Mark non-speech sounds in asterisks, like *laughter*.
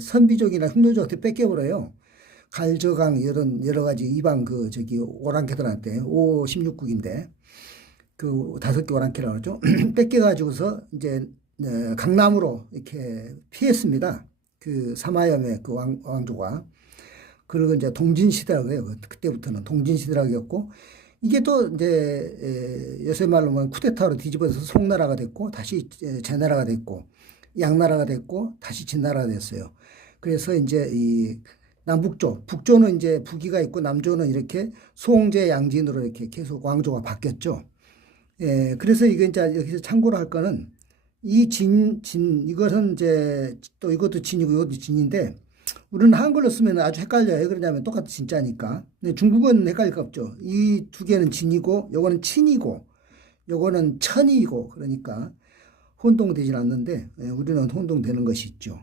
선비족이나 흑노족한테 뺏겨버려요. 갈저강 이런 여러 가지 이방 그 저기 오랑캐들한테 5, 16국인데 그 다섯 개 오랑캐라고 그러죠. *clears throat* 뺏겨가지고서 이제 어, 강남으로 이렇게 피했습니다. 그 사마염의 그 왕, 왕조가. 그리고 이제 동진시대라고 해요. 그- 그때부터는 동진시대라고 했고 이게 또 이제 에, 요새 말로 하면 쿠데타로 뒤집어서 송나라가 됐고 다시 에, 제나라가 됐고 양나라가 됐고 다시 진나라가 됐어요. 그래서 이제 이 남북조, 북조는 이제 북위가 있고 남조는 이렇게 송제 양진으로 이렇게 계속 왕조가 바뀌었죠. 예, 그래서 이게 이제 여기서 참고로 할 거는 이 진, 진, 이것은 이제 또 이것도 진이고 이것도 진인데 우리는 한글로 쓰면 아주 헷갈려요. 왜 그러냐면 똑같은 진짜니까. 근데 중국어는 헷갈릴 거 없죠. 이 두 개는 진이고 요거는 친이고 요거는 천이고 그러니까 혼동되질 않는데 예, 우리는 혼동되는 것이 있죠.